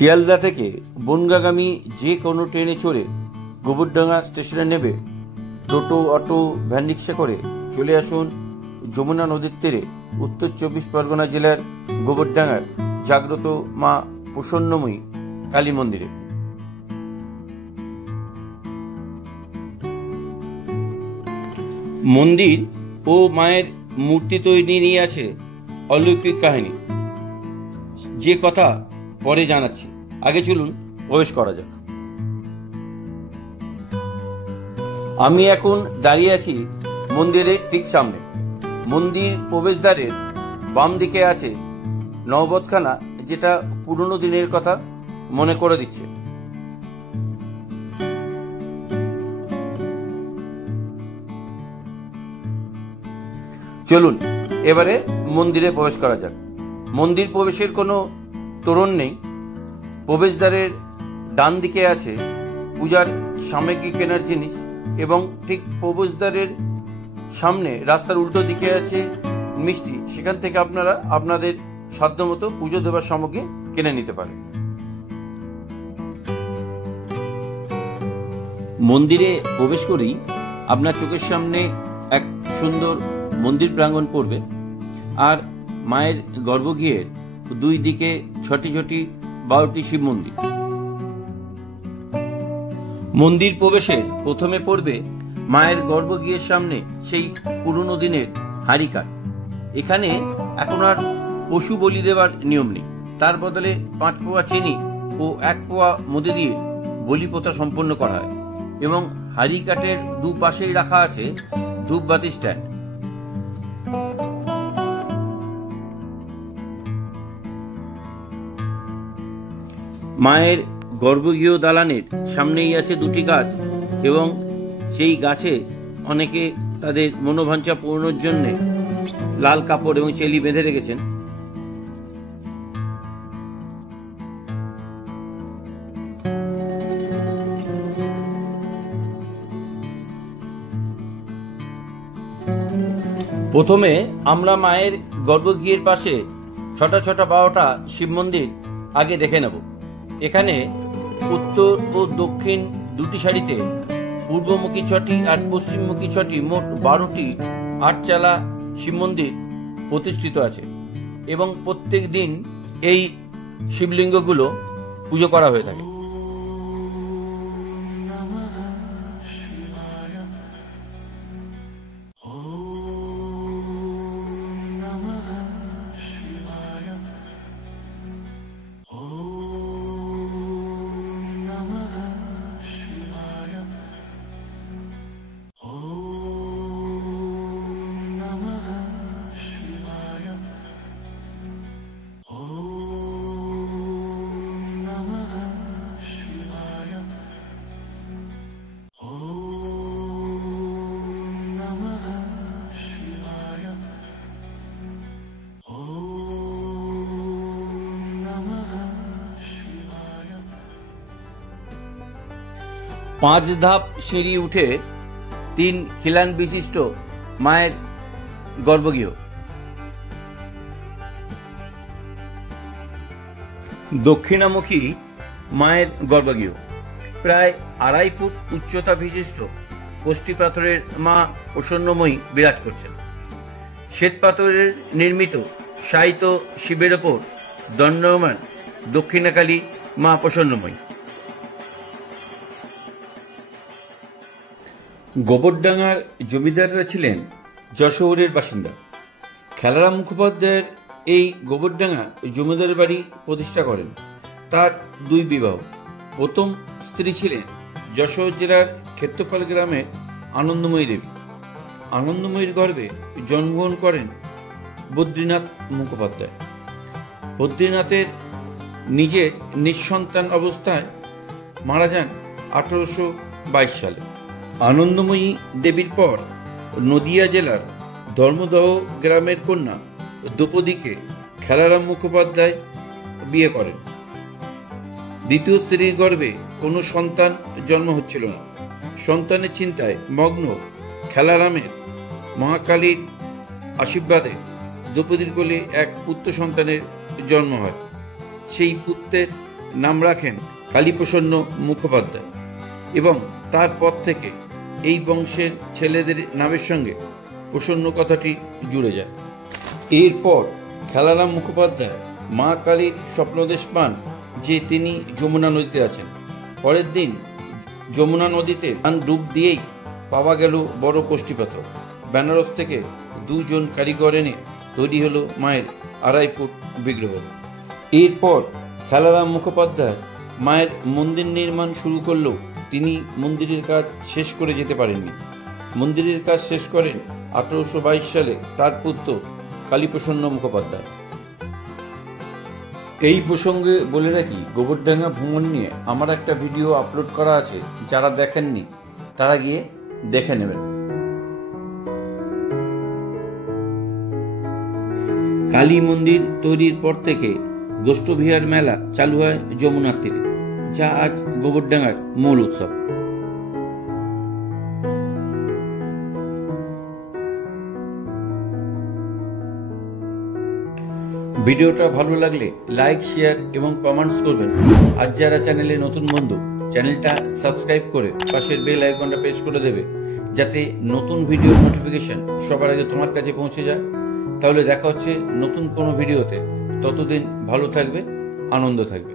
শিয়ালদা থেকে বনগাগামী যে কোনো ট্রেনে চড়ে গোবরডাঙ্গা স্টেশনে নেবে, টোটো, অটো, ভ্যান রিক্সা করে চলে আসুন যমুনা নদীর তীরে উত্তর 24 পরগনা জেলার গোবরডাঙ্গার জাগ্রত মা প্রসন্নময়ী কালী মন্দিরে। মন্দির ও মায়ের মূর্তি তৈরি নিয়ে আছে অলৌকিক কাহিনী, যে কথা পরে জানাচ্ছি। আগে চলুন প্রবেশ করা যাক। আমি এখন দাঁড়িয়ে আছি মন্দিরের ঠিক সামনে। মন্দির প্রবেশদ্বারের বাম দিকে আছে নববতখানা, যেটা পুরনো দিনের কথা মনে করে দিচ্ছে। চলুন এবারে মন্দিরে প্রবেশ করা যাক। মন্দির প্রবেশের কোনো তোরণ নেই। প্রবেশদ্বারের ডান দিকে আছে পূজার সামগ্রী কেনার জিনিস, এবং ঠিক প্রবেশদ্বারের সামনে রাস্তার উল্টো দিকে আছে মিষ্টি। সেখান থেকে আপনারা আপনাদের সাধ্যমতো পুজো দেবার সামগ্রী কিনে নিতে পারেন। মন্দিরে প্রবেশ করেই আপনার চোখের সামনে এক সুন্দর মন্দির প্রাঙ্গণ পড়বে, আর মায়ের গর্ভগৃহের দুই দিকে ছটি ছটি 12টি শিব মন্দির। মন্দির প্রবেশের প্রথমে পড়বে মায়ের গর্ভগৃহের সামনে সেই পুরনো দিনের হাড়িকাঠ। এখানে এখন আর পশু বলি দেওয়ার নিয়ম নেই, তার বদলে 5 পোয়া চিনি ও 1 পোয়া মধু দিয়ে বলি প্রথা সম্পন্ন করা হয়, এবং হাড়িকাঠের দুপাশেই রাখা আছে ধূপবাতি স্ট্যান্ড। মায়ের গর্ভগৃহ দালানের সামনেই আছে 2টি গাছ, এবং সেই গাছে অনেকে তাদের মনোবাঞ্ছা পূরণের জন্য লাল কাপড় এবং চেলি বেঁধে রেখেছেন। প্রথমে আমরা মায়ের গর্ভগৃহের পাশে ছটা 12টা শিব মন্দির আগে দেখে নেব। এখানে উত্তর ও দক্ষিণ 2টি সারিতে পূর্বমুখী 6টি আর পশ্চিমমুখী 6টি, মোট 12টি 8চালা শিব মন্দির প্রতিষ্ঠিত আছে, এবং প্রত্যেক দিন এই শিবলিঙ্গগুলো পুজো করা হয়ে থাকে। পাঁচ ধাপ সিঁড়ি উঠে 3 খিলান বিশিষ্ট মায়ের গর্ভগৃহ। দক্ষিণামুখী মায়ের গর্ভগৃহ প্রায় 2.5 ফুট উচ্চতা বিশিষ্ট কোষ্ঠী পাথরের মা প্রসন্নময়ী বিরাজ করছেন। শ্বেত পাথরের নির্মিত শায়িত শিবের ওপর দণ্ডায়মান দক্ষিণাকালী মা প্রসন্নময়ী। গোবরডাঙ্গার জমিদাররা ছিলেন যশোরের বাসিন্দা। খেলারাম মুখোপাধ্যায়ের এই গোবরডাঙ্গা জমিদার বাড়ি প্রতিষ্ঠা করেন। তার 2 বিবাহ। প্রথম স্ত্রী ছিলেন যশোর জেলার ক্ষেত্রপাল গ্রামের আনন্দময়ী দেবী। আনন্দময়ীর গর্ভে জন্মগ্রহণ করেন বদ্রীনাথ মুখোপাধ্যায়। বদ্রীনাথের নিজের নিঃসন্তান অবস্থায় মারা যান 1822 সালে। আনন্দময়ী দেবীর পর নদিয়া জেলার ধর্মদহ গ্রামের কন্যা দ্রৌপদীকে খেলারাম মুখোপাধ্যায় বিয়ে করেন। দ্বিতীয় স্ত্রীর গর্ভে কোনো সন্তান জন্ম হচ্ছিল না। সন্তানের চিন্তায় মগ্ন খেলারামের মহাকালীর আশীর্বাদে দ্রৌপদীর কোলে এক পুত্র সন্তানের জন্ম হয়। সেই পুত্রের নাম রাখেন কালীপ্রসন্ন মুখোপাধ্যায় এবং তারপর থেকে এই বংশের ছেলেদের নামের সঙ্গে প্রসন্ন কথাটি জুড়ে যায়। এরপর খেলারাম মুখোপাধ্যায় মা কালীর স্বপ্নদেশ পান যে তিনি যমুনা নদীতে আছেন। পরের দিন যমুনা নদীতে ডুব দিয়েই পাওয়া গেল বড় কষ্টিপাথর। বেনারস থেকে 2 জন কারিগর এনে তৈরি হলো মায়ের 2.5 ফুট বিগ্রহ। এরপর খেলারাম মুখোপাধ্যায় মায়ের মন্দির নির্মাণ শুরু করলেও তিনি মন্দিরের কাজ শেষ করে যেতে পারেননি। মন্দিরের কাজ শেষ করেন 1822 সালে তার পুত্র কালীপ্রসন্ন মুখোপাধ্যায়। এই প্রসঙ্গে বলে রাখি, গোবরডাঙ্গা ভ্রমণ নিয়ে আমার একটা ভিডিও আপলোড করা আছে, যারা দেখেননি তারা গিয়ে দেখে নেবেন। কালী মন্দির তৈরির পর থেকে গোষ্ঠবিহার মেলা চালু হয় যমুনার তীরে, যা আজ গোবরডাঙ্গার মূল উৎসব। ভিডিওটা ভালো লাগলে লাইক, শেয়ার এবং কমেন্টস করবেন। আর যারা চ্যানেলে নতুন বন্ধু, চ্যানেলটা সাবস্ক্রাইব করে পাশের বেল আইকনটা প্রেস করে দেবে, যাতে নতুন ভিডিওর নোটিফিকেশন সবার আগে তোমার কাছে পৌঁছে যায়। তাহলে দেখা হচ্ছে নতুন কোনো ভিডিওতে। ততদিন ভালো থাকবে, আনন্দ থাকবে।